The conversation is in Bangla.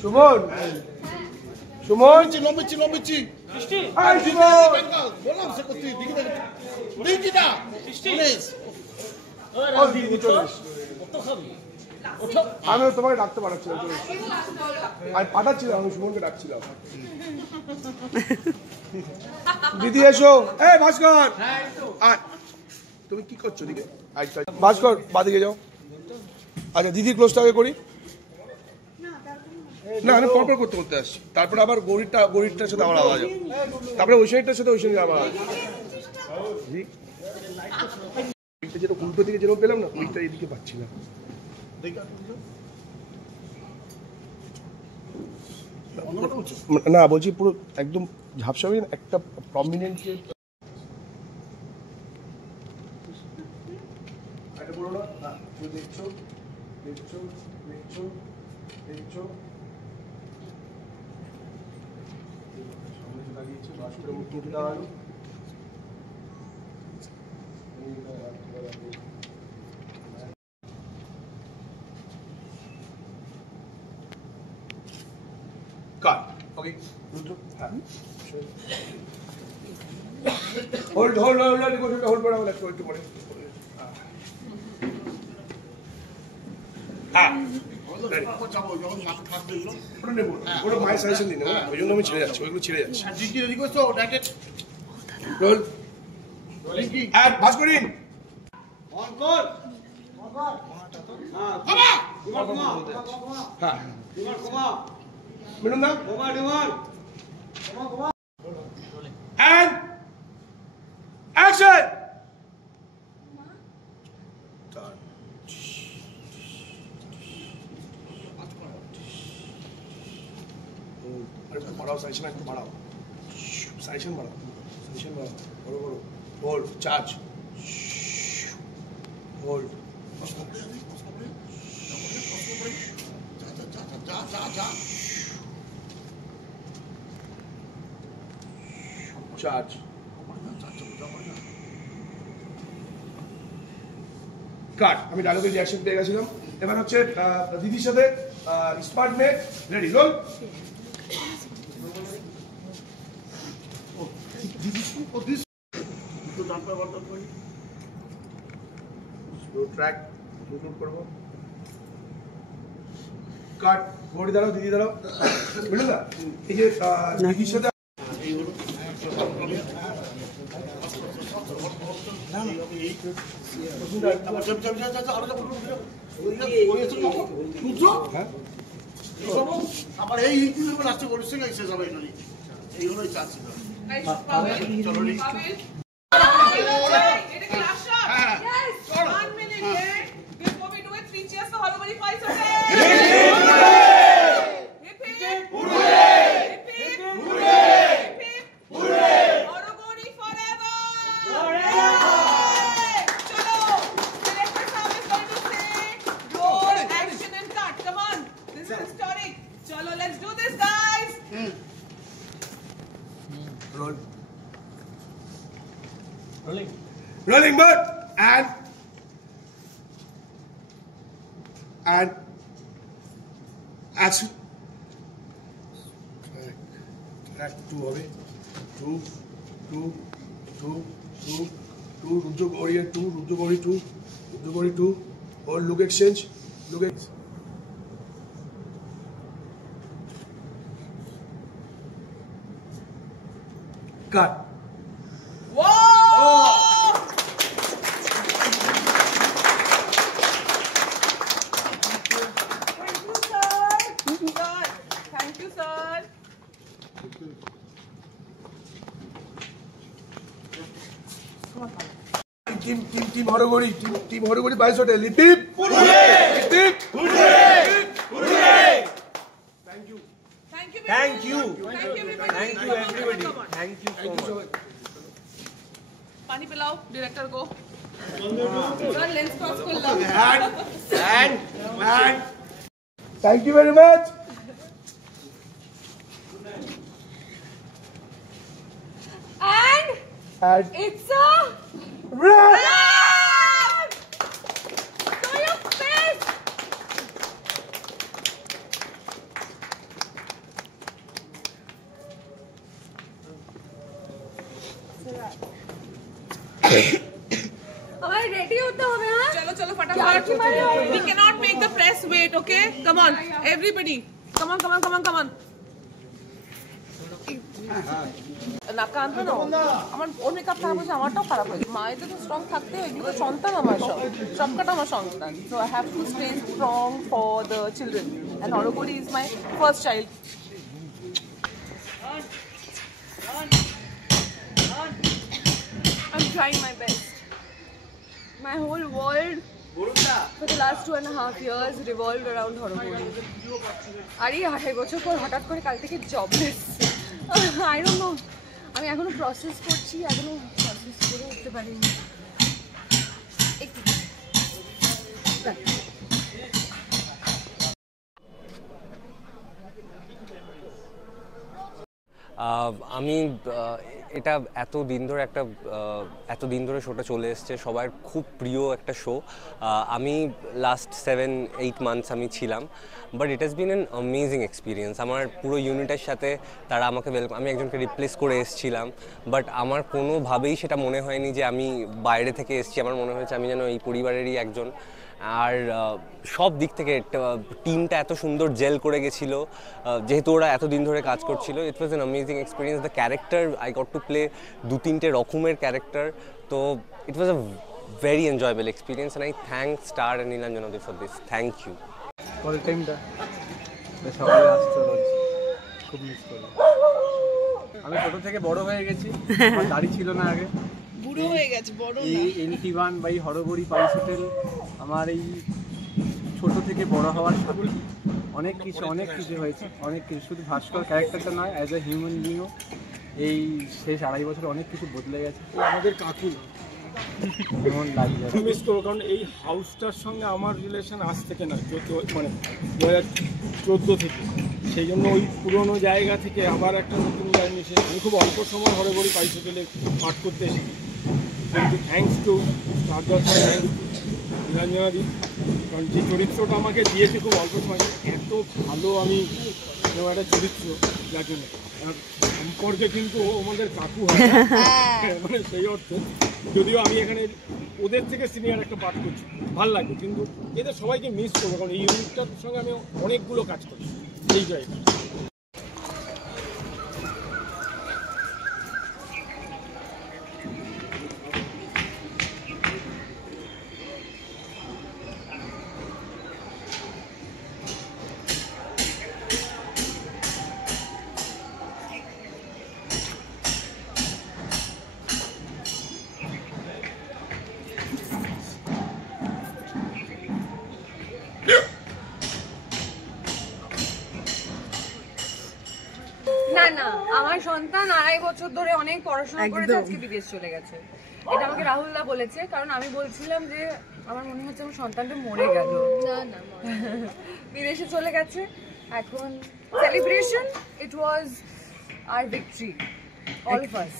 সুমন সুমন লম্বিচ্ছি লম্বিচ্ছি বললাম সে করতে দিকিটা আমিও তোমাকে ডাকতে পাঠাচ্ছিলাম আমি পাঠাচ্ছিলাম আমি সুমনকে ডাকছিলাম দিদি এসো এই ভাস্কর তুমি কি করছো দিকে ভাস্কর বাদিকে যাও আচ্ছা দিদি ক্লোজটাকে করি না আমি পরপর করতে করতে আসছি তারপরে আবার গরিবটার সাথে আমার আওয়াজ হবে তারপরে ওই সাইডটার সাথে ওই সাইডে আমার আওয়াজ যেটা উল্টো দিকে যেরকম পেলাম না ওইটা এদিকে পাচ্ছি না না বলছি পুরো একদম ঝাপসা হয়ে একটা প্রমিনেন্ট দেখছো দেখছো দেখছো দেখছো সামনে লাগিয়েছে বাসুরে মুখ মুখে দাঁড়ালো cut okay hold hold hold hold করা হলো একটু পরে ওটা মায়ের সাজেশন দিন ওই জন্য আমি ছেড়ে যাচ্ছি ওইগুলো ছেড়ে যাচ্ছি ভাস্করিন হ্যাঁ মিলন দা and action बढ़ाओ साइशन একটু बढ़ाओ साइशन बढ़ाओ बड़ो बड़ो होल्ड चार्ज होल्ड जा चार्ज কাট আমি ডায়লগের রিঅ্যাকশন পেয়ে গেছিলাম এবার হচ্ছে দিদির সাথে smart make ready roll track shoot করবো কাট ঘড়ি দাঁড়াও দিদি দাঁড়াও বুঝলেন না এই যে দিদির সাথে আমার এই লাস্টে বলেছে শেষ হবে এইগুলোই চাচ্ছি চলো let's do this, guys. Roll. Rolling. Rolling bird and action. Track 2 away. 2 Rudra Gauri 2 Rudra Gauri 2 or look exchange cut. Whoa! Oh. Thank you, sir. Team Horogori, team Horogori by Sotel. Lipip! Lipip! Thank you. Thank you, everybody. Thank you, everybody. Thank you so much. Pani pilao, director go. Sir, lens cross ko lang. And Thank you very much. And it's a Wrap. to your face. हमारे रेडी होते हो गया चलो चलो फटाफट. We cannot make the press wait, okay? Come on, everybody. Come on, come on, come on, come on. নাকা আনবে না আমার ওর মেকআপ খারাপ হয়েছে আমারটাও খারাপ হয়েছে মায়েদের তো স্ট্রং থাকতে হয় এগুলো সন্তান আমার সবকটা আমার সন্তান so I have to stay strong for the children and Haragauri is my first child I'm trying my best. My whole world for the last 2.5 years revolved around হরগৌরী আর এই 2.5 বছর পর হঠাৎ করে কাল থেকে জবলেস I don't know আমি এখনো প্রসেস করছি এখনো প্রসেস করে উঠতে পারিনি একটু আমি এটা এত দিন ধরে শোটা চলে এসছে সবার খুব প্রিয় একটা শো আমি লাস্ট 7-8 মান্থস আমি ছিলাম but it has been an amazing experience আমার পুরো ইউনিটের সাথে তারা আমাকে ওয়েলকাম আমি একজনকে রিপ্লেস করে এসেছিলাম বাট আমার কোনোভাবেই সেটা মনে হয়নি যে আমি বাইরে থেকে এসেছি আমার মনে হয়েছে আমি যেন এই পরিবারেরই একজন আর সব দিক থেকে টিমটা এত সুন্দর জেল করে গেছিলো যেহেতু ওরা এতদিন ধরে কাজ করছিল it was an amazing experience the character I got to play 2-3টে রকমের ক্যারেক্টার তো it was a very enjoyable experience and I thank Star and নীলাঞ্জনাদি for this thank you call টাইমটা সবাই আসতো রোজ খুব মিস করি আমি ছোটো থেকে বড় হয়ে গেছি আমার দাড়ি ছিল না আগে বুড়ো হয়ে গেছে বড় এই NT1 বা এই হরগৌরী পাইস হোটেল আমার এই ছোট থেকে বড় হওয়ার সাথে অনেক কিছু হয়েছে অনেক কিছু শুধু ভাস্কর ক্যারেক্টারটা নয় অ্যাজ এ হিউম্যান বিংও এই শেষ 2.5 বছর অনেক কিছু বদলে গেছে আমাদের কাকু যেমন লাগছে মিস করবো কারণ এই হাউসটার সঙ্গে আমার রিলেশন আজ থেকে না মানে 2014 থেকে সেই জন্য ওই পুরনো জায়গা থেকে আবার একটা নতুন জায়গা এসে আমি খুব অল্প সময় হরগৌরী পাইস হোটেলে পাঠ করতে এসেছি কিন্তু থ্যাংকস টু নীলাঞ্জনাদি কারণ যে চরিত্রটা আমাকে দিয়েছে খুব অল্প সময় এত ভালো আমি একটা চরিত্র যার জন্য সম্পর্কে কিন্তু আমাদের কাকু হয় মানে সেই অর্থে যদিও আমি এখানে ওদের থেকে সিনিয়র একটা পাঠ করছি ভালো লাগে কিন্তু এদের সবাইকে মিস করবো কারণ এই ইউনিটটার সঙ্গে আমি অনেকগুলো কাজ করি এই জায়গায় না না আমার সন্তান 2.5 বছর ধরে অনেক পড়াশোনা করেছে আজকে বিদেশ চলে গেছে এটা আমাকে রাহুলদা বলেছে কারণ আমি বলছিলাম যে আমার মনে হচ্ছে আমার সন্তানটা মরে গেল না না বিদেশে চলে গেছে এখন celebration it was our victory all of us